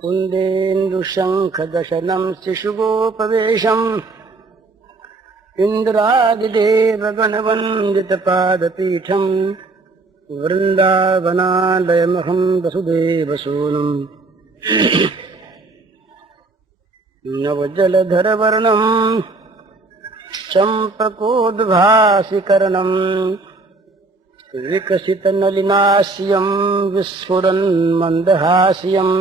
कुन्देन्दुशङ्खदशनं शिशुगोपवेशम् इन्द्रादिदेवगणवन्दितपादपीठम् वृन्दावनालयमहं वसुदेवसूनुम् नवजलधरवर्णम् चम्पकोद्भासिकर्णम् विकसितनलिनास्यम् विस्फुरन्मन्दहास्यम्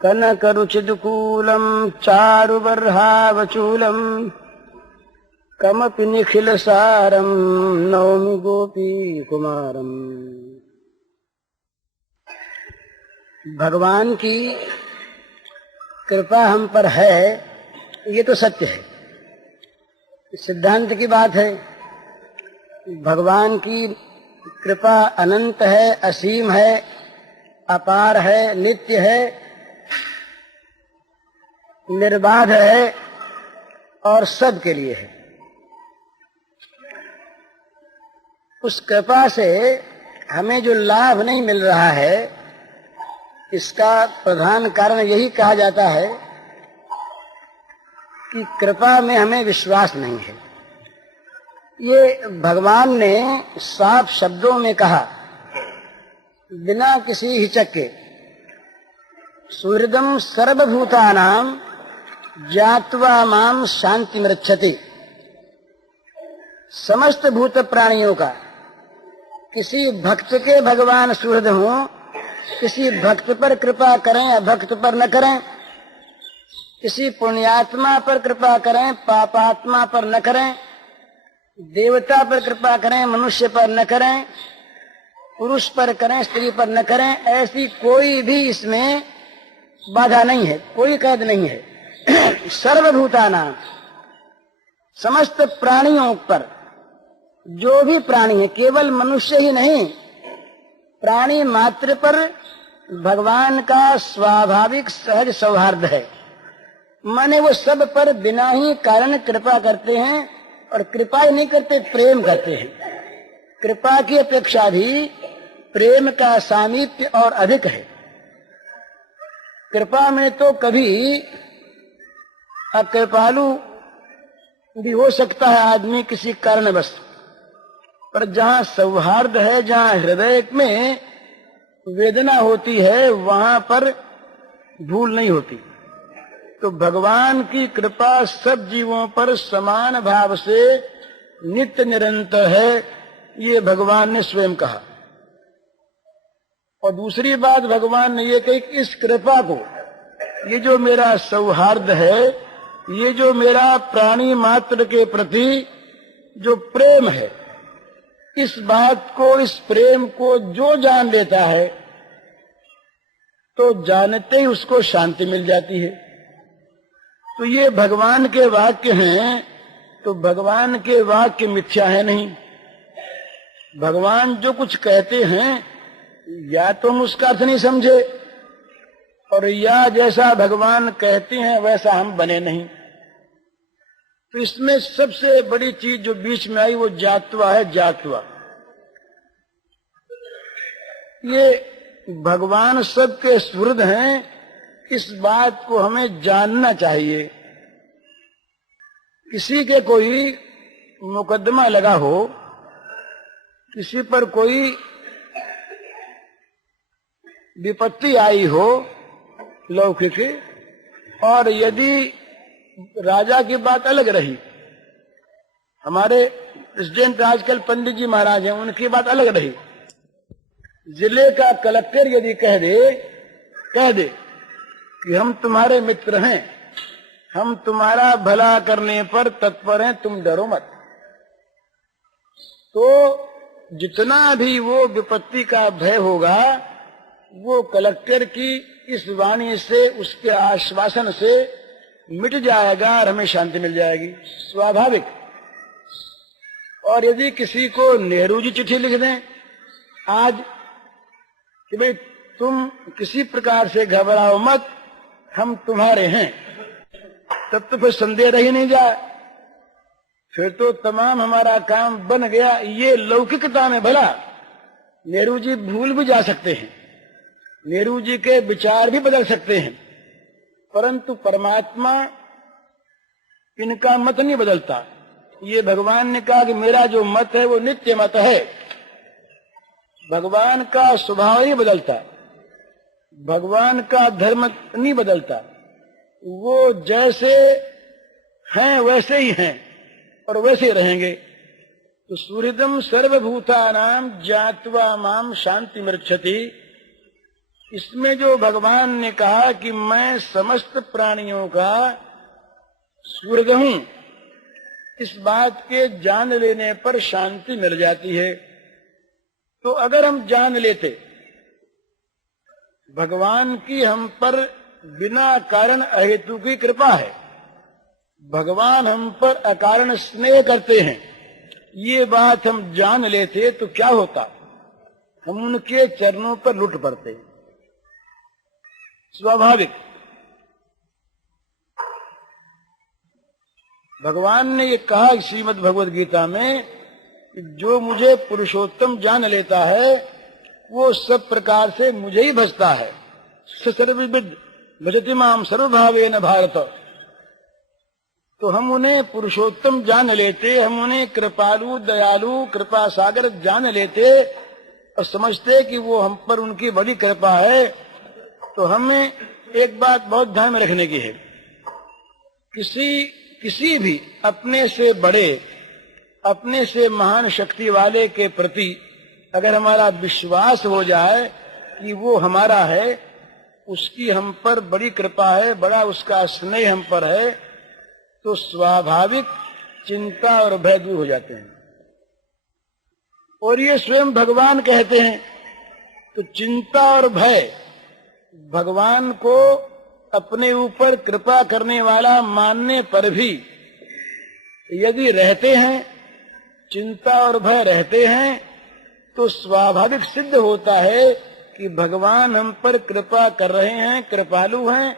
कनकरुचिदुकूलम् चारुबर्हावचूलम् कमपि निखिलसारम् नौमि गोपीकुमारम्। भगवान की कृपा हम पर है, ये तो सत्य है, सिद्धांत की बात है। भगवान की कृपा अनंत है, असीम है, अपार है, नित्य है, निर्बाध है और सब के लिए है। उस कृपा से हमें जो लाभ नहीं मिल रहा है, इसका प्रधान कारण यही कहा जाता है कि कृपा में हमें विश्वास नहीं है। ये भगवान ने साफ शब्दों में कहा, बिना किसी हिचक के, सुहृदं सर्वभूतानां ज्ञात्वा मां शान्तिमृच्छति। समस्त भूत प्राणियों का किसी भक्त के भगवान सुहृद हों, किसी भक्त पर कृपा करें, अभक्त पर न करें, किसी पुण्यात्मा पर कृपा करें, पापात्मा पर न करें, देवता पर कृपा करें, मनुष्य पर न करें, पुरुष पर करें, स्त्री पर न करें, ऐसी कोई भी इसमें बाधा नहीं है, कोई कैद नहीं है। सर्वभूतानां, समस्त प्राणियों पर, जो भी प्राणी है, केवल मनुष्य ही नहीं, प्राणी मात्र पर भगवान का स्वाभाविक सहज सौहार्द है। माने वो सब पर बिना ही कारण कृपा करते हैं, और कृपा ही नहीं करते, प्रेम करते हैं। कृपा की अपेक्षा भी प्रेम का सामीप्य और अधिक है। कृपा में तो कभी अकृपालु भी हो सकता है आदमी किसी कारणवश, पर जहाँ सौहार्द है, जहाँ हृदय में वेदना होती है, वहां पर भूल नहीं होती। तो भगवान की कृपा सब जीवों पर समान भाव से नित्य निरंतर है, ये भगवान ने स्वयं कहा। और दूसरी बात भगवान ने ये कही कि इस कृपा को, ये जो मेरा सौहार्द है, ये जो मेरा प्राणी मात्र के प्रति जो प्रेम है, इस बात को, इस प्रेम को जो जान लेता है, तो जानते ही उसको शांति मिल जाती है। तो ये भगवान के वाक्य हैं, तो भगवान के वाक्य मिथ्या है नहीं। भगवान जो कुछ कहते हैं, या तो हम उसका अर्थ नहीं समझे, और या जैसा भगवान कहते हैं वैसा हम बने नहीं। तो इसमें सबसे बड़ी चीज जो बीच में आई वो जात्वा है, जात्वा। ये भगवान सबके सुहृद हैं, इस बात को हमें जानना चाहिए। किसी के कोई मुकदमा लगा हो, किसी पर कोई विपत्ति आई हो लौकिक, और यदि राजा की बात अलग रही, हमारे प्रेसिडेंट आजकल पंडित जी महाराज हैं, उनकी बात अलग रही, जिले का कलेक्टर यदि कह दे कि हम तुम्हारे मित्र हैं, हम तुम्हारा भला करने पर तत्पर हैं, तुम डरो मत, तो जितना भी वो विपत्ति का भय होगा, वो कलेक्टर की इस वाणी से, उसके आश्वासन से मिट जाएगा और हमें शांति मिल जाएगी, स्वाभाविक। और यदि किसी को नेहरू जी चिट्ठी लिख दें आज कि भाई तुम किसी प्रकार से घबराओ मत, हम तुम्हारे हैं, तब तो फिर संदेह रह ही नहीं जाए, फिर तो तमाम हमारा काम बन गया। ये लौकिकता में भला नेहरू जी भूल भी जा सकते हैं, नेहरू जी के विचार भी बदल सकते हैं, परंतु परमात्मा इनका मत नहीं बदलता। ये भगवान ने कहा कि मेरा जो मत है वो नित्य मत है। भगवान का स्वभाव नहीं बदलता, भगवान का धर्म नहीं बदलता। वो जैसे हैं वैसे ही हैं और वैसे ही रहेंगे। तो सुहृदम सर्वभूतानां ज्ञात्वा माम शांति मृच्छति, इसमें जो भगवान ने कहा कि मैं समस्त प्राणियों का सुहृद हूं, इस बात के जान लेने पर शांति मिल जाती है। तो अगर हम जान लेते भगवान की हम पर बिना कारण अहेतु की कृपा है, भगवान हम पर अकारण स्नेह करते हैं, ये बात हम जान लेते तो क्या होता, हम उनके चरणों पर लुट पड़ते। स्वाभाविक भगवान ने ये कहा श्रीमद् भगवद गीता में कि जो मुझे पुरुषोत्तम जान लेता है वो सब प्रकार से मुझे ही भजता है। सर्वविद भजति माम सर्वभावेन भारत। तो हम उन्हें पुरुषोत्तम जान लेते, हम उन्हें कृपालु दयालु कृपा सागर जान लेते और समझते कि वो हम पर उनकी बड़ी कृपा है। तो हमें एक बात बहुत ध्यान में रखने की है, किसी भी अपने से बड़े अपने से महान शक्ति वाले के प्रति अगर हमारा विश्वास हो जाए कि वो हमारा है, उसकी हम पर बड़ी कृपा है, बड़ा उसका स्नेह हम पर है, तो स्वाभाविक चिंता और भय दूर हो जाते हैं। और ये स्वयं भगवान कहते हैं। तो चिंता और भय भगवान को अपने ऊपर कृपा करने वाला मानने पर भी यदि रहते हैं, चिंता और भय रहते हैं, तो स्वाभाविक सिद्ध होता है कि भगवान हम पर कृपा कर रहे हैं, कृपालु हैं।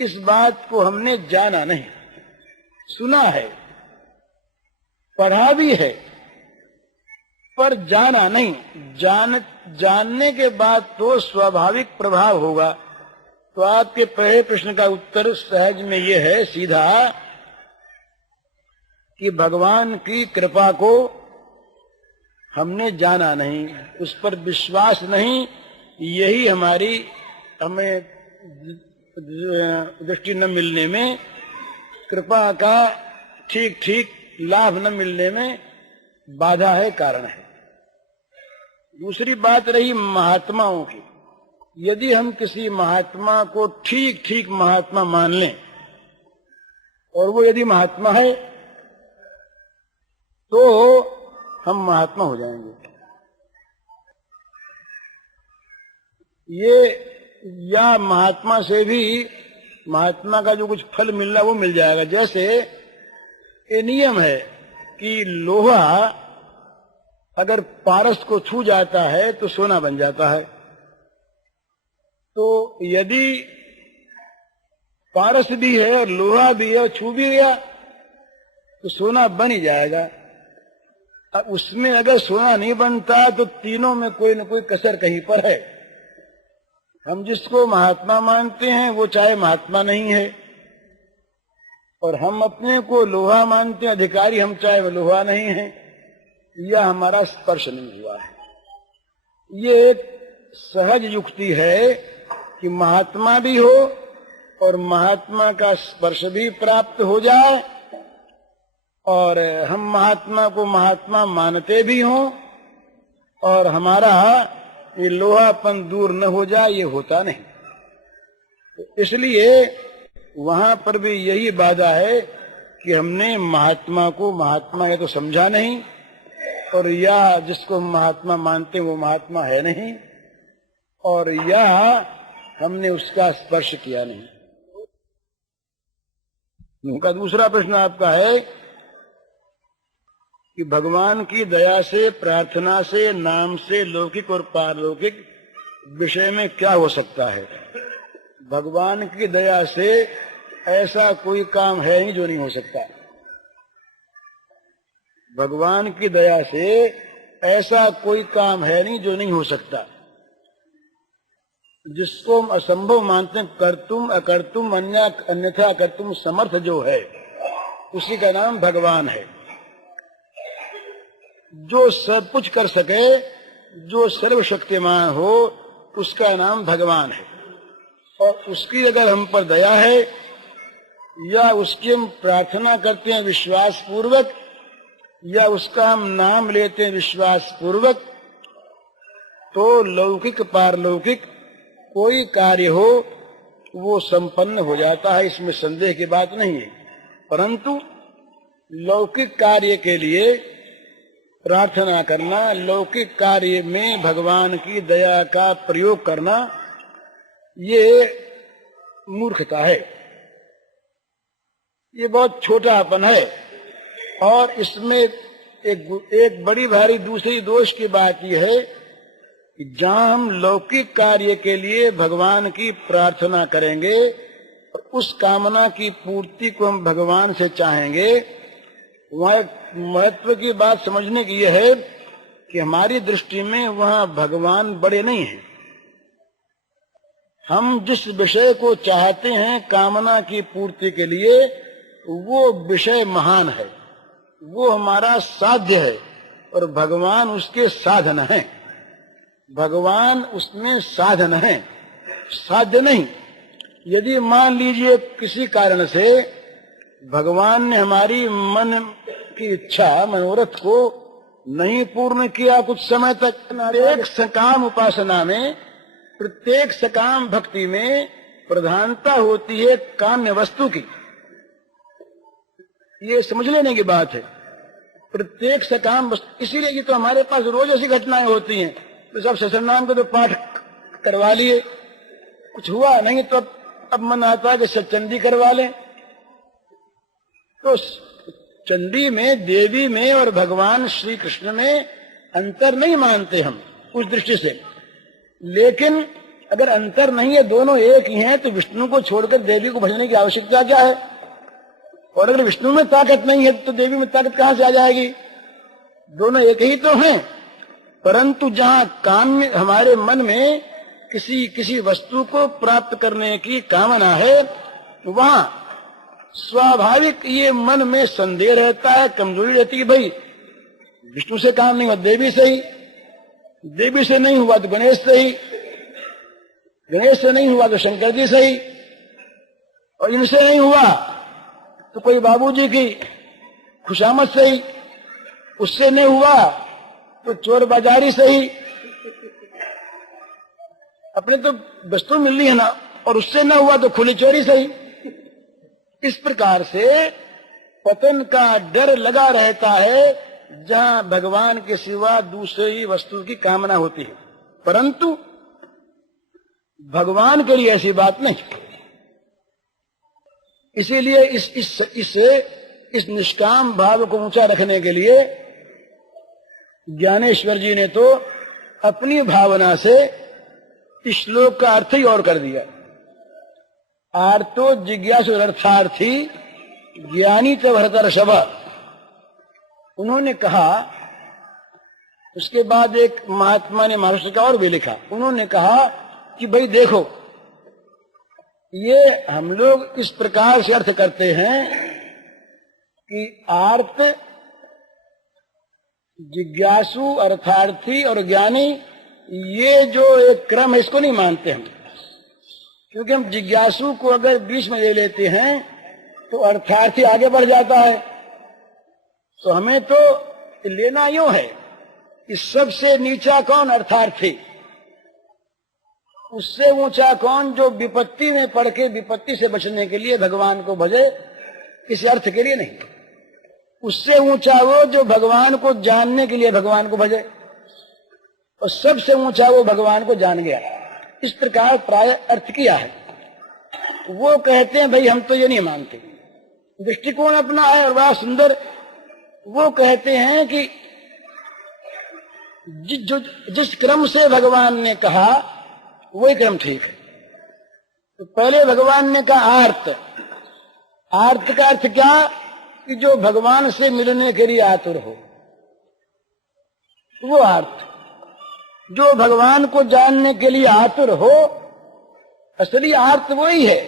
इस बात को हमने जाना नहीं, सुना है, पढ़ा भी है, पर जाना नहीं। जानने के बाद तो स्वाभाविक प्रभाव होगा। तो आपके पहले प्रश्न का उत्तर सहज में ये है सीधा कि भगवान की कृपा को हमने जाना नहीं, उस पर विश्वास नहीं, यही हमारी हमें दृष्टि न मिलने में, कृपा का ठीक ठीक लाभ न मिलने में बाधा है, कारण है। दूसरी बात रही महात्माओं की। यदि हम किसी महात्मा को ठीक ठीक महात्मा मान लें और वो यदि महात्मा है तो हम महात्मा हो जाएंगे। ये या महात्मा से भी महात्मा का जो कुछ फल मिलना वो मिल जाएगा। जैसे ये नियम है कि लोहा अगर पारस को छू जाता है तो सोना बन जाता है। तो यदि पारस भी है और लोहा भी है और छू भी गया तो सोना बन ही जाएगा। अब उसमें अगर सोना नहीं बनता तो तीनों में कोई न कोई कसर कहीं पर है। हम जिसको महात्मा मानते हैं वो चाहे महात्मा नहीं है, और हम अपने को लोहा मानते हैं अधिकारी, हम चाहे वो लोहा नहीं है, यह हमारा स्पर्श नहीं हुआ है। ये एक सहज युक्ति है कि महात्मा भी हो और महात्मा का स्पर्श भी प्राप्त हो जाए, और हम महात्मा को महात्मा मानते भी हों और हमारा ये लोहापन दूर न हो जाए, ये होता नहीं। तो इसलिए वहां पर भी यही बाधा है कि हमने महात्मा को महात्मा है तो समझा नहीं, और या जिसको महात्मा मानते हैं वो महात्मा है नहीं, और या हमने उसका स्पर्श किया नहीं। उनका दूसरा प्रश्न आपका है कि भगवान की दया से, प्रार्थना से, नाम से लौकिक और पारलौकिक विषय में क्या हो सकता है। भगवान की दया से ऐसा कोई काम है ही जो नहीं हो सकता। भगवान की दया से ऐसा कोई काम है नहीं जो नहीं हो सकता। जिसको हम असंभव मानते हैं, कर्तुम अकर्तुम अन्यथा कर्तुम समर्थ जो है, उसी का नाम भगवान है। जो सब कुछ कर सके, जो सर्वशक्तिमान हो, उसका नाम भगवान है। और उसकी अगर हम पर दया है या उसकी हम प्रार्थना करते हैं विश्वास पूर्वक, या उसका हम नाम लेते हैं विश्वास पूर्वक, तो लौकिक पारलौकिक कोई कार्य हो वो संपन्न हो जाता है, इसमें संदेह की बात नहीं है। परंतु लौकिक कार्य के लिए प्रार्थना करना, लौकिक कार्य में भगवान की दया का प्रयोग करना, ये मूर्खता है, ये बहुत छोटापन है। और इसमें एक बड़ी भारी दूसरी दोष की बात यह है कि जहां हम लौकिक कार्य के लिए भगवान की प्रार्थना करेंगे, उस कामना की पूर्ति को हम भगवान से चाहेंगे, वहां महत्व की बात समझने की यह है कि हमारी दृष्टि में वहां भगवान बड़े नहीं हैं। हम जिस विषय को चाहते हैं कामना की पूर्ति के लिए, वो विषय महान है, वो हमारा साध्य है, और भगवान उसके साधन हैं। भगवान उसमें साधन है, साध्य नहीं। यदि मान लीजिए किसी कारण से भगवान ने हमारी मन की इच्छा, मनोरथ को नहीं पूर्ण किया कुछ समय तक, प्रत्येक सकाम उपासना में, प्रत्येक सकाम भक्ति में प्रधानता होती है काम्य वस्तु की। ये समझ लेने की बात है। प्रत्येक सकाम वस्तु, इसीलिए कि तो हमारे पास रोज ऐसी घटनाएं होती हैं, तो सब ससुर नाम को तो पाठ करवा लिए, कुछ हुआ नहीं तो अब मन आता है कि सचंदी करवा लें। तो चंडी में, देवी में और भगवान श्री कृष्ण में अंतर नहीं मानते हम उस दृष्टि से। लेकिन अगर अंतर नहीं है, दोनों एक ही हैं, तो विष्णु को छोड़कर देवी को भजने की आवश्यकता क्या है? और अगर विष्णु में ताकत नहीं है तो देवी में ताकत कहां से आ जाएगी? दोनों एक ही तो हैं। परंतु जहां काम्य, हमारे मन में किसी वस्तु को प्राप्त करने की कामना है, वहां स्वाभाविक ये मन में संदेह रहता है, कमजोरी रहती है। भाई विष्णु से काम नहीं हुआ, देवी से ही, देवी से नहीं हुआ तो गणेश से ही, गणेश से नहीं हुआ तो शंकर जी से ही, और इनसे नहीं हुआ तो कोई बाबूजी की खुशामद से ही, उससे नहीं हुआ तो चोर बाजारी से ही। अपने तो वस्तु मिल रही है ना, और उससे न हुआ तो खुली चोरी से ही। इस प्रकार से पतन का डर लगा रहता है जहां भगवान के सिवा दूसरी वस्तु की कामना होती है। परंतु भगवान के लिए ऐसी बात नहीं। इसीलिए इस निष्काम भाव को ऊंचा रखने के लिए ज्ञानेश्वर जी ने तो अपनी भावना से इस श्लोक का अर्थ ही और कर दिया। आर्तो जिज्ञासु अर्थार्थी ज्ञानी च भरतर्षभ। उन्होंने कहा, उसके बाद एक महात्मा ने महाराष्ट्र का और भी लिखा। उन्होंने कहा कि भाई देखो, ये हम लोग इस प्रकार से अर्थ करते हैं कि आर्त, जिज्ञासु, अर्थार्थी और ज्ञानी, ये जो एक क्रम है इसको नहीं मानते हम। क्योंकि हम जिज्ञासु को अगर बीच में ले लेते हैं तो अर्थार्थी आगे बढ़ जाता है। तो हमें तो लेना यूं है कि सबसे नीचा कौन? अर्थार्थी। उससे ऊंचा कौन? जो विपत्ति में पड़ के विपत्ति से बचने के लिए भगवान को भजे, किसी अर्थ के लिए नहीं। उससे ऊंचा वो जो भगवान को जानने के लिए भगवान को भजे, और सबसे ऊंचा वो भगवान को जान गया। इस प्रकार प्राय अर्थ किया है। वो कहते हैं भाई हम तो ये नहीं मानते, दृष्टिकोण अपना है और बड़ा सुंदर। वो कहते हैं कि जिस क्रम से भगवान ने कहा वही क्रम ठीक है। तो पहले भगवान ने कहा आर्त। आर्त का अर्थ क्या? कि जो भगवान से मिलने के लिए आतुर हो, वो आर्त। जो भगवान को जानने के लिए आतुर हो असली आर्त वही है।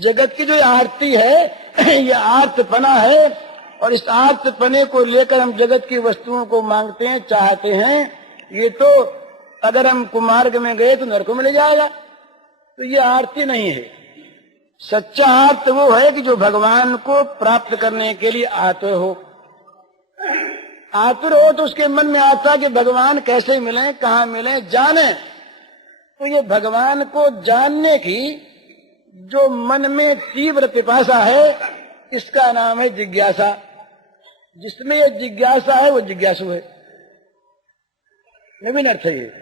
जगत की जो आरती है यह आर्तपना है, और इस आर्तपने को लेकर हम जगत की वस्तुओं को मांगते हैं, चाहते हैं। ये तो अगर हम कुमार्ग में गए तो नरक में ले जाएगा, तो ये आरती नहीं है। सच्चा आर्त वो है कि जो भगवान को प्राप्त करने के लिए आतुर हो। आतुर हो तो उसके मन में आता कि भगवान कैसे मिले, कहाँ मिले, जाने। तो ये भगवान को जानने की जो मन में तीव्र पिपासा है, इसका नाम है जिज्ञासा। जिसमें ये जिज्ञासा है वो जिज्ञासु है। नवीन अर्थ है ये।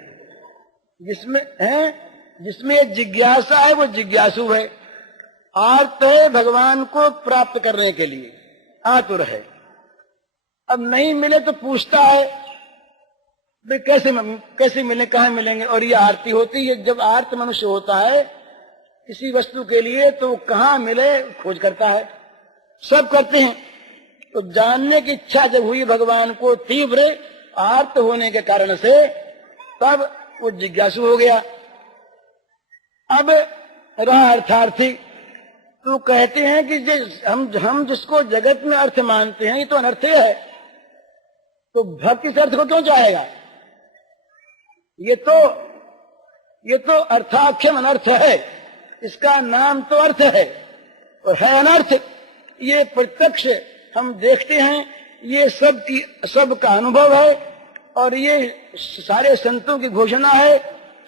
जिसमें ये जिज्ञासा है वो जिज्ञासु है। आर्त है भगवान को प्राप्त करने के लिए, आतुर है। अब नहीं मिले तो पूछता है भाई कैसे मिले, कहाँ मिलेंगे, और ये आरती होती है। जब आर्त मनुष्य होता है किसी वस्तु के लिए तो कहाँ मिले खोज करता है, सब करते हैं। तो जानने की इच्छा जब हुई भगवान को तीव्र आर्त होने के कारण से, तब वो जिज्ञासु हो गया। अब रहा अर्थार्थी। तो कहते हैं कि हम जिसको जगत में अर्थ मानते हैं ये तो अनर्थ है, तो भक्त इस अर्थ को क्यों चाहेगा? ये तो अर्थाख्यम अनर्थ है। इसका नाम तो अर्थ है और है अनर्थ। ये प्रत्यक्ष हम देखते हैं, ये सबका अनुभव है, और ये सारे संतों की घोषणा है।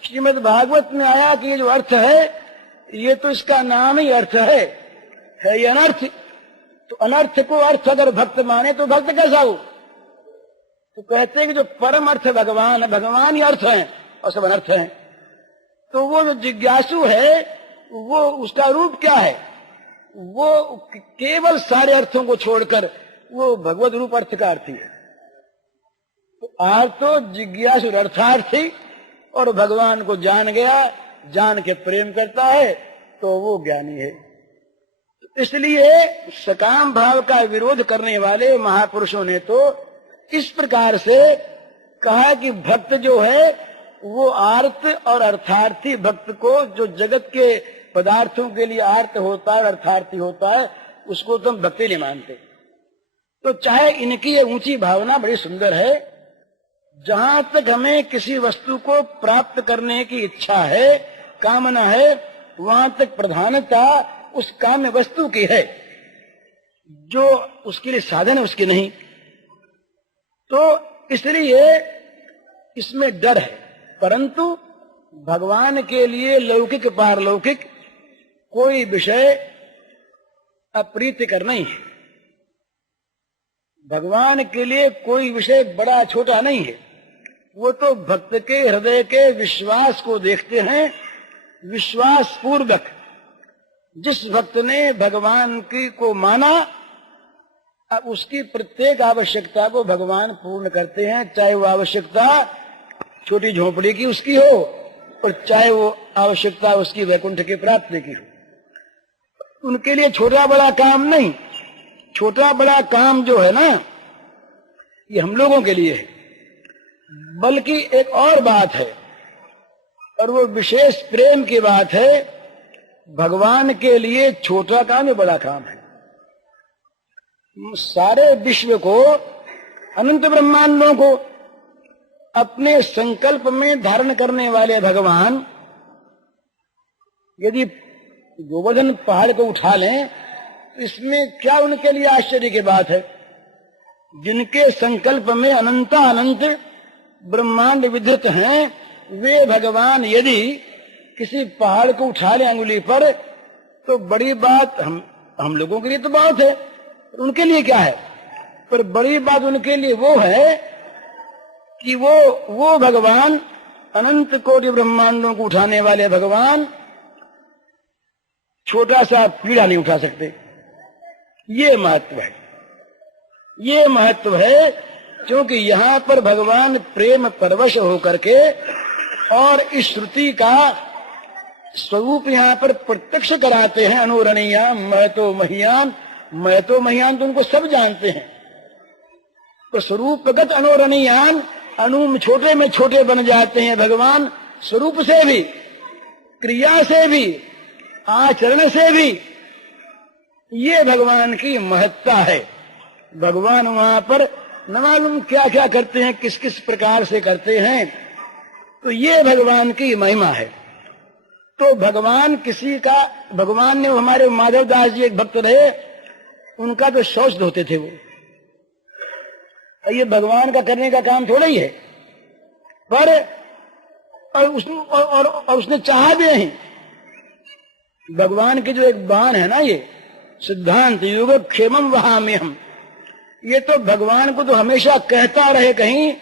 श्रीमद् भागवत में आया कि ये जो अर्थ है ये तो इसका नाम ही अर्थ है ये अनर्थ। तो अनर्थ को अर्थ अगर भक्त माने तो भक्त कैसा हो? तो कहते हैं कि जो परम अर्थ भगवान है, भगवान ही अर्थ है और सब अनर्थ है। तो वो जो जिज्ञासु है वो उसका रूप क्या है? वो केवल सारे अर्थों को छोड़कर वो भगवत रूप अर्थ का अर्थी है। तो आज तो जिज्ञासु अर्थार्थी, और भगवान को जान गया, जान के प्रेम करता है, तो वो ज्ञानी है। इसलिए सकाम भाव का विरोध करने वाले महापुरुषों ने तो इस प्रकार से कहा कि भक्त जो है वो आर्त और अर्थार्थी भक्त को, जो जगत के पदार्थों के लिए आर्त होता है, अर्थार्थी होता है, उसको तो हम भक्ति नहीं मानते। तो चाहे इनकी ये ऊंची भावना बड़ी सुंदर है, जहां तक हमें किसी वस्तु को प्राप्त करने की इच्छा है, कामना है, वहां तक प्रधानता उस काम्य वस्तु की है, जो उसके लिए साधन है उसकी नहीं। तो इसलिए इसमें डर है। परंतु भगवान के लिए लौकिक पारलौकिक कोई विषय अप्रीतिकर नहीं है। भगवान के लिए कोई विषय बड़ा छोटा नहीं है। वो तो भक्त के हृदय के विश्वास को देखते हैं। विश्वास पूर्वक जिस भक्त ने भगवान की को माना, अब उसकी प्रत्येक आवश्यकता को भगवान पूर्ण करते हैं, चाहे वो आवश्यकता छोटी झोपड़ी की उसकी हो, और चाहे वो आवश्यकता उसकी वैकुंठ की प्राप्ति की हो। उनके लिए छोटा बड़ा काम नहीं। छोटा बड़ा काम जो है ना, ये हम लोगों के लिए है। बल्कि एक और बात है, और वो विशेष प्रेम की बात है। भगवान के लिए छोटा काम ही बड़ा काम है। सारे विश्व को, अनंत ब्रह्मांडों को अपने संकल्प में धारण करने वाले भगवान, यदि गोवर्धन पहाड़ को उठा लें तो इसमें क्या उनके लिए आश्चर्य की बात है? जिनके संकल्प में अनंत ब्रह्मांड विधृत हैं, वे भगवान यदि किसी पहाड़ को उठा ले अंगुली पर, तो बड़ी बात हम लोगों के लिए तो बहुत है, उनके लिए क्या है? पर बड़ी बात उनके लिए वो है कि वो भगवान, अनंत कोटि ब्रह्मांडों को उठाने वाले भगवान, छोटा सा पीड़ा नहीं उठा सकते। ये महत्व है। ये महत्व है क्योंकि यहाँ पर भगवान प्रेम परवश होकर के, और इस श्रुति का स्वरूप यहाँ पर प्रत्यक्ष कराते हैं। अनुरणीयाम महतो महियान, महतो महियान तो उनको सब जानते हैं। तो स्वरूपगत अनुरणीयान, अनु छोटे में छोटे बन जाते हैं भगवान, स्वरूप से भी, क्रिया से भी, आचरण से भी ये भगवान की महत्ता है। भगवान वहां पर न मालूम क्या क्या करते हैं, किस किस प्रकार से करते हैं, तो ये भगवान की महिमा है। तो भगवान किसी का, भगवान ने, हमारे माधव दास जी एक भक्त रहे, उनका तो शौच धोते थे वो। ये भगवान का करने का काम थोड़ा ही है, पर और उसने चाहा भी नहीं। भगवान की जो एक बाण है ना, ये सिद्धांत युग क्षेमम वहां हम, ये तो भगवान को तो हमेशा कहता रहे कहीं,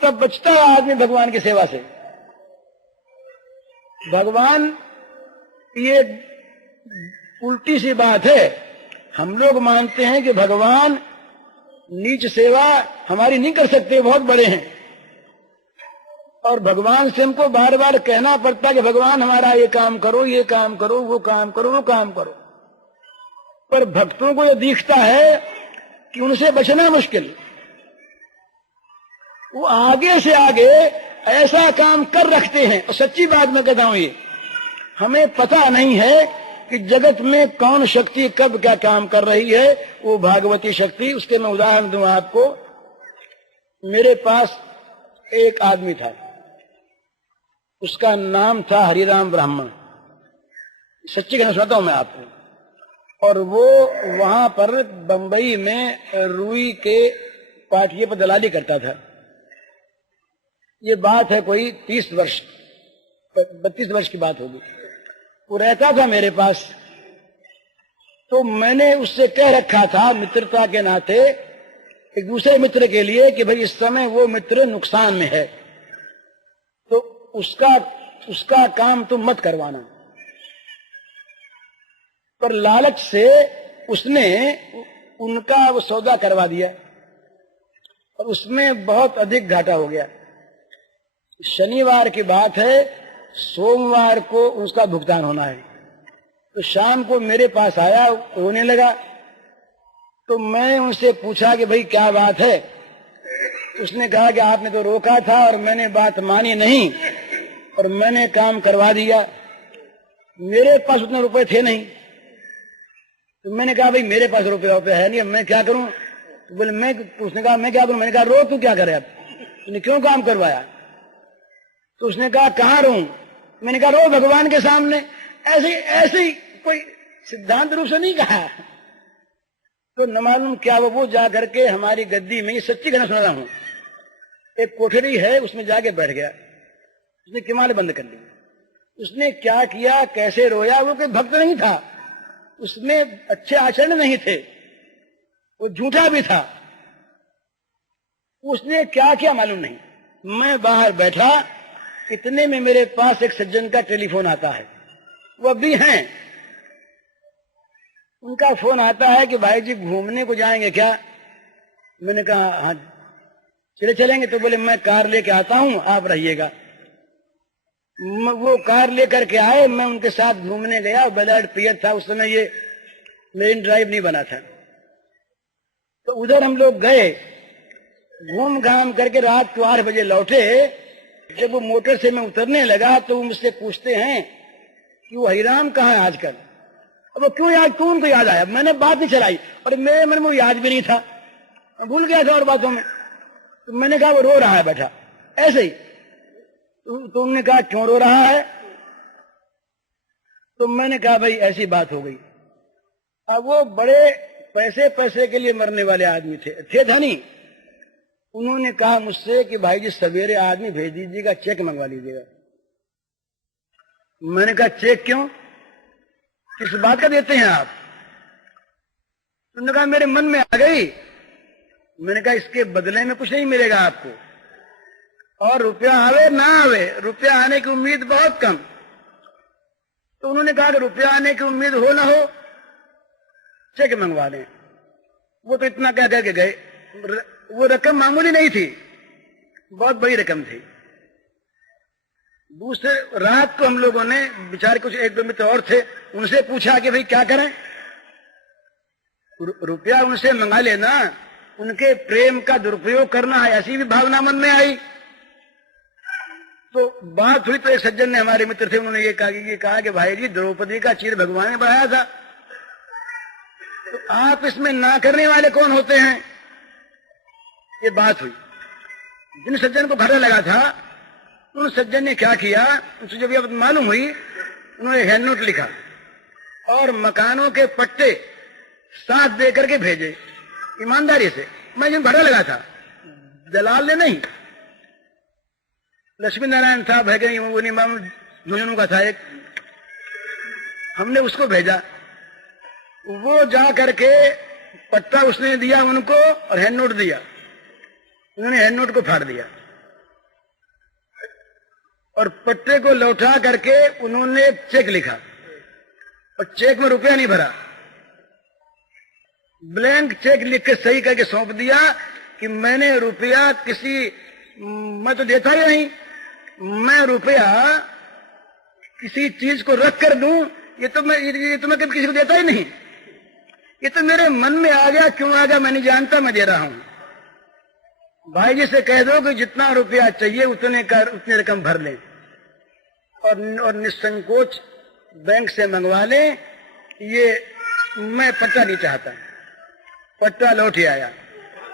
तब बचता है आदमी भगवान की सेवा से। भगवान, ये उल्टी सी बात है, हम लोग मानते हैं कि भगवान नीच सेवा हमारी नहीं कर सकते, बहुत बड़े हैं, और भगवान से हमको बार बार कहना पड़ता है कि भगवान हमारा ये काम करो, ये काम करो, वो काम करो, वो काम करो। पर भक्तों को यह दिखता है कि उनसे बचना मुश्किल, वो आगे से आगे ऐसा काम कर रखते हैं। और सच्ची बात मैं कहता हूं, ये हमें पता नहीं है कि जगत में कौन शक्ति कब क्या काम कर रही है, वो भागवती शक्ति। उसके मैं उदाहरण दूं आपको। मेरे पास एक आदमी था, उसका नाम था हरिराम ब्राह्मण, सच्ची कहना सुनाता हूं मैं आपको। और वो वहां पर बंबई में रुई के पाटिये पर दलाली करता था। ये बात है कोई 30 वर्ष 32 वर्ष की बात होगी। वो रहता था मेरे पास, तो मैंने उससे कह रखा था मित्रता के नाते, एक दूसरे मित्र के लिए, कि भाई इस समय वो मित्र नुकसान में है, तो उसका काम तुम मत करवाना। पर लालच से उसने उनका वो सौदा करवा दिया, और उसमें बहुत अधिक घाटा हो गया। शनिवार की बात है, सोमवार को उसका भुगतान होना है। तो शाम को मेरे पास आया, रोने लगा। तो मैं उनसे पूछा कि भाई क्या बात है। उसने कहा कि आपने तो रोका था और मैंने बात मानी नहीं, और मैंने काम करवा दिया। मेरे पास उतने रुपए थे नहीं। तो मैंने कहा भाई मेरे पास रुपये है नहीं, अब मैं क्या करूं। तो बोले उसने कहा मैं क्या करूं। मैंने कहा रो, तू क्या करे, अब तूने क्यों काम करवाया। तो उसने कहा कहां रो। मैंने कहा रो भगवान के सामने। ऐसे ही कोई सिद्धांत रूप से नहीं कहा। तो न मालूम क्या वो जा करके हमारी गद्दी में, सच्ची कहना सुना रहा हूं, एक कोठरी है, उसमें जाके बैठ गया। उसने किमाले बंद कर ली। उसने क्या किया, कैसे रोया, वो कोई भक्त नहीं था, उसमें अच्छे आचरण नहीं थे, वो झूठा भी था। उसने क्या किया मालूम नहीं। मैं बाहर बैठा, इतने में मेरे पास एक सज्जन का टेलीफोन आता है, वो अभी हैं। उनका फोन आता है कि भाई जी घूमने को जाएंगे क्या। मैंने कहा हाँ चलेंगे। तो बोले मैं कार लेके आता हूं, आप रहिएगा। वो कार लेकर के आए, मैं उनके साथ घूमने गया। बेलाड पियर था उस समय, ये मेरिन ड्राइव नहीं बना था। तो उधर हम लोग गए, घूम घाम करके रात को 8 बजे लौटे। जब वो मोटर से मैं उतरने लगा तो वो मुझसे पूछते हैं कि वो हरिराम कहाँ है आजकल। अब वो क्यों याद, क्यों उनको याद आया। मैंने बात नहीं चलाई, और मेरे मन में वो याद भी नहीं था, मैं भूल गया था और बातों में। तो मैंने कहा वो रो रहा है बैठा ऐसे ही। तो उन्होंने कहा क्यों रो रहा है। तो मैंने कहा भाई ऐसी बात हो गई। अब वो बड़े पैसे के लिए मरने वाले आदमी थे धनी। उन्होंने कहा मुझसे कि भाई जी सवेरे आदमी भेज दीजिएगा, चेक मंगवा लीजिएगा। मैंने कहा चेक क्यों, किस बात का देते हैं आप। उन्होंने कहा मेरे मन में आ गई। मैंने कहा इसके बदले में कुछ नहीं मिलेगा आपको, और रुपया आवे ना आवे, रुपया आने की उम्मीद बहुत कम। तो उन्होंने कहा कि रुपया आने की उम्मीद हो ना हो, चेक मंगवा लें। वो तो इतना कह के गए। वो रकम मामूली नहीं थी, बहुत बड़ी रकम थी। दूसरे रात को हम लोगों ने, बेचारे कुछ 1-2 मित्र और थे, उनसे पूछा कि भाई क्या करें। रुपया उनसे मंगा लेना, उनके प्रेम का दुरुपयोग करना है, ऐसी भी भावना मन में आई। तो बात हुई तो एक सज्जन ने, हमारे मित्र थे, उन्होंने ये कहा कि भाई जी द्रौपदी का चीर भगवान ने बढ़ाया था, तो आप इसमें ना करने वाले कौन होते हैं? ये बात हुई। जिन सज्जन को घाटा लगा था उन सज्जन ने क्या किया, उनसे जब ये मालूम हुई, उन्होंने हैंड नोट लिखा और मकानों के पट्टे साथ दे करके भेजे ईमानदारी से। मैं जिन घाटा लगा था, दलाल ने नहीं, लक्ष्मी नारायण था भैगनी का था एक, हमने उसको भेजा, वो जा करके पट्टा उसने दिया उनको और हैंड नोट दिया, उन्होंने हैंड नोट को फाड़ दिया और पट्टे को लौटा करके उन्होंने चेक लिखा और चेक में रुपया नहीं भरा, ब्लैंक चेक लिख के सही करके सौंप दिया कि मैंने रुपया मैं तो देता ही नहीं, मैं रुपया किसी चीज को रख कर दूं, ये तो मैं कभी किसी को देता ही नहीं, ये तो मेरे मन में आ गया, क्यों आ गया मैं नहीं जानता, मैं दे रहा हूं। भाई जी से कह दो कि जितना रुपया चाहिए उतनी रकम भर लें और निसंकोच बैंक से मंगवा लें, ये मैं पट्टा नहीं चाहता। पट्टा लौट आया,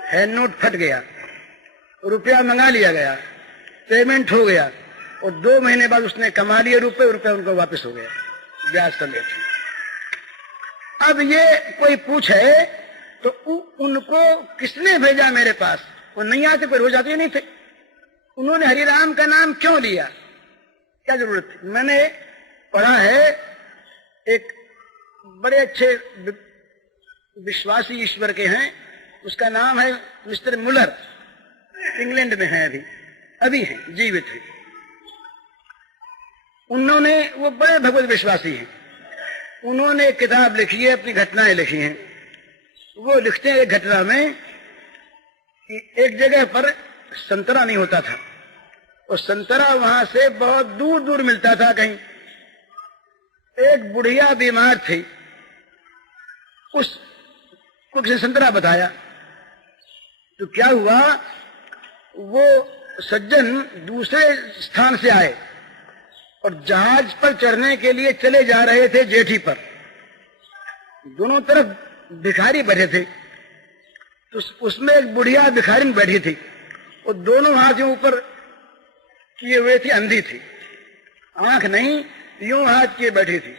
हैंड नोट फट गया, रुपया मंगा लिया गया, पेमेंट हो गया और 2 महीने बाद उसने कमा लिए रुपए उनको वापस हो गया ब्याज समेत। अब ये कोई पूछे तो उनको किसने भेजा मेरे पास? वो नहीं आते, कोई रोज आते नहीं थे। उन्होंने हरिराम का नाम क्यों लिया, क्या जरूरत थी? मैंने पढ़ा है, एक बड़े अच्छे विश्वासी ईश्वर के हैं, उसका नाम है मिस्टर मुलर, इंग्लैंड में है, अभी हैं, जीवित है। उन्होंने, वो बड़े भगवत विश्वासी हैं, उन्होंने एक किताब लिखी है, अपनी घटनाएं लिखी हैं। वो लिखते हैं एक घटना में कि एक जगह पर संतरा नहीं होता था और संतरा वहां से बहुत दूर दूर मिलता था कहीं। एक बुढ़िया बीमार थी, उसको किसी संतरा बताया तो क्या हुआ, वो सज्जन दूसरे स्थान से आए और जहाज पर चढ़ने के लिए चले जा रहे थे जेठी पर। दोनों तरफ भिखारी बैठे थे, तो उसमें एक बुढ़िया भिखारिन बैठी थी और दोनों हाथ ऊपर किए हुए थी, अंधी थी, आंख नहीं, यूं हाथ किए बैठी थी।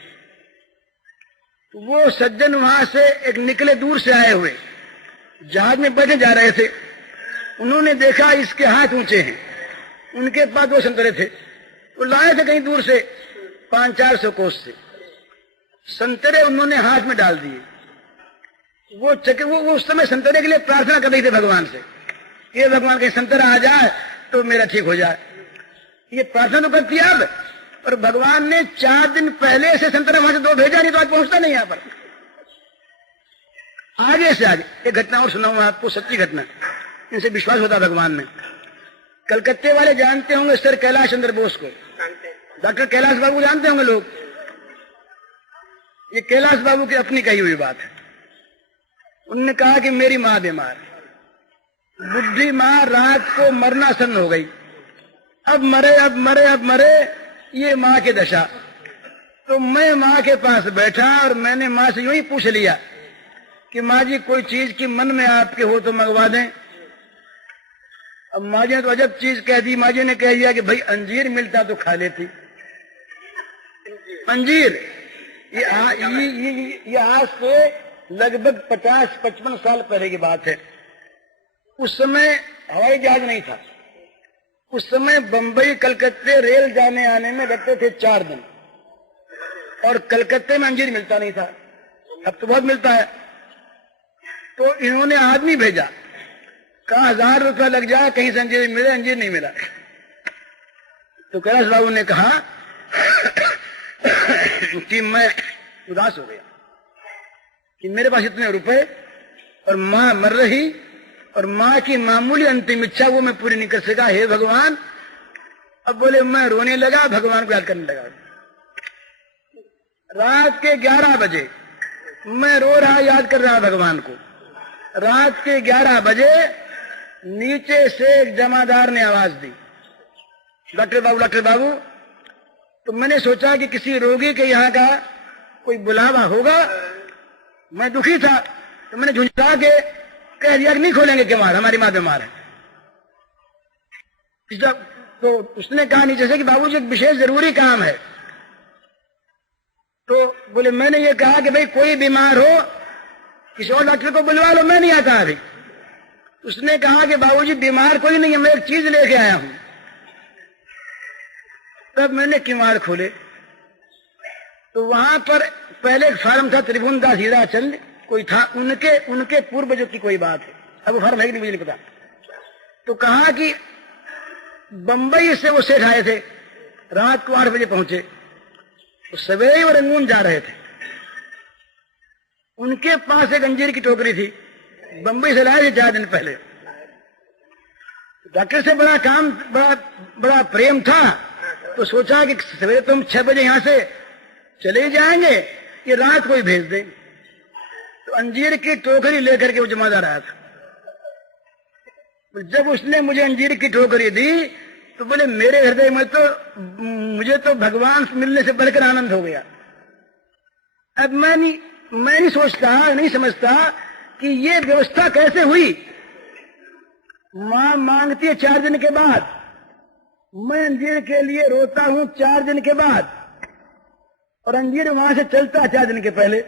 तो वो सज्जन वहां से एक निकले, दूर से आए हुए, जहाज में बैठे जा रहे थे। उन्होंने देखा इसके हाथ ऊंचे हैं, उनके पास 2 संतरे थे, वो लाए थे कहीं दूर से 500-400 कोस से। संतरे उन्होंने हाथ में डाल दिए। वो उस समय संतरे के लिए प्रार्थना कर रही थी भगवान से, ये भगवान कहीं संतरा आ जाए तो मेरा ठीक हो जाए। ये प्रार्थना तो करती है अब, और भगवान ने 4 दिन पहले से संतरा वहां से 2 भेजा, नहीं तो आज पहुंचता नहीं यहाँ पर। आगे से आगे एक घटना और सुनाऊंगा आपको, सच्ची घटना, इनसे विश्वास होता भगवान में। कलकत्ते वाले जानते होंगे सर कैलाश चंद्र बोस को, डॉक्टर कैलाश बाबू जानते होंगे लोग। ये कैलाश बाबू की अपनी कही हुई बात है। उन्होंने कहा कि मेरी माँ बीमार, बुढ़ी माँ रात को मरना सन्न हो गई, अब मरे, ये माँ की दशा। तो मैं माँ के पास बैठा और मैंने माँ से यूं ही पूछ लिया कि माँ जी कोई चीज की मन में आपके हो तो मंगवा दें। अब माँ जी ने तो अजब चीज कह दी। माँ जी ने कह दिया कि भाई अंजीर मिलता तो खा लेती। अंजीर, ये आज से लगभग 50-55 साल पहले की बात है। उस समय हवाई जहाज नहीं था। उस समय बंबई कलकत्ते रेल जाने आने में लगते थे 4 दिन, और कलकत्ते में अंजीर मिलता नहीं था। अब तो बहुत मिलता है। तो इन्होंने आदमी भेजा, कहा 1000 रुपया लग जाए कहीं से अंजीर मिले। अंजीर नहीं मिला। तो कैलाश बाबू ने कहा कि मैं उदास हो गया कि मेरे पास इतने रुपए और माँ मर रही, और माँ की मामूली अंतिम इच्छा वो मैं पूरी नहीं कर सका। हे भगवान। अब बोले, मैं रोने लगा, भगवान को याद करने लगा। रात के 11 बजे मैं रो रहा, याद कर रहा भगवान को। रात के 11 बजे नीचे से एक जमादार ने आवाज दी डॉक्टर बाबू। तो मैंने सोचा कि किसी रोगी के यहाँ का कोई बुलावा होगा। मैं दुखी था तो मैंने झुंझला के कह दिया कि नहीं खोलेंगे किवाड़, हमारी माँ बीमार है। तो उसने कहा नहीं, जैसे कि बाबूजी एक विशेष जरूरी काम है। तो बोले, मैंने ये कहा कि भाई कोई बीमार हो किसी और डॉक्टर को बुलवा लो, मैं नहीं आता अभी। उसने कहा कि बाबूजी बीमार कोई नहीं है, मैं एक चीज लेके आया हूं। तब मैंने किवाड़ खोले तो वहां पर पहले एक फार्म था, त्रिभुवन दास हीराचंद कोई था, उनके पूर्वजों की कोई बात है। अब वो फार्म है कि नहीं मुझे नहीं पता। तो कहा कि बंबई से वो सेठ आए थे, रात को 8 बजे पहुंचे, तो सवेरे और रंगून जा रहे थे। उनके पास एक अंजीर की टोकरी थी, बंबई से लाए थे 4 दिन पहले। डॉक्टर से बड़ा प्रेम था, तो सोचा कि सवेरे तुम 6 बजे यहां से चले जाएंगे, ये रात को ही भेज दें। तो अंजीर की टोकरी लेकर के वो जमादार आया था। जब उसने मुझे अंजीर की टोकरी दी तो बोले, मेरे हृदय में तो मुझे तो भगवान से मिलने से बढ़कर आनंद हो गया। अब मैं नहीं सोचता, नहीं समझता कि ये व्यवस्था कैसे हुई। मां मांगती है 4 दिन के बाद, मैं अंजीर के लिए रोता हूं 4 दिन के बाद, और अंजीर वहां से चलता है 4 दिन के पहले।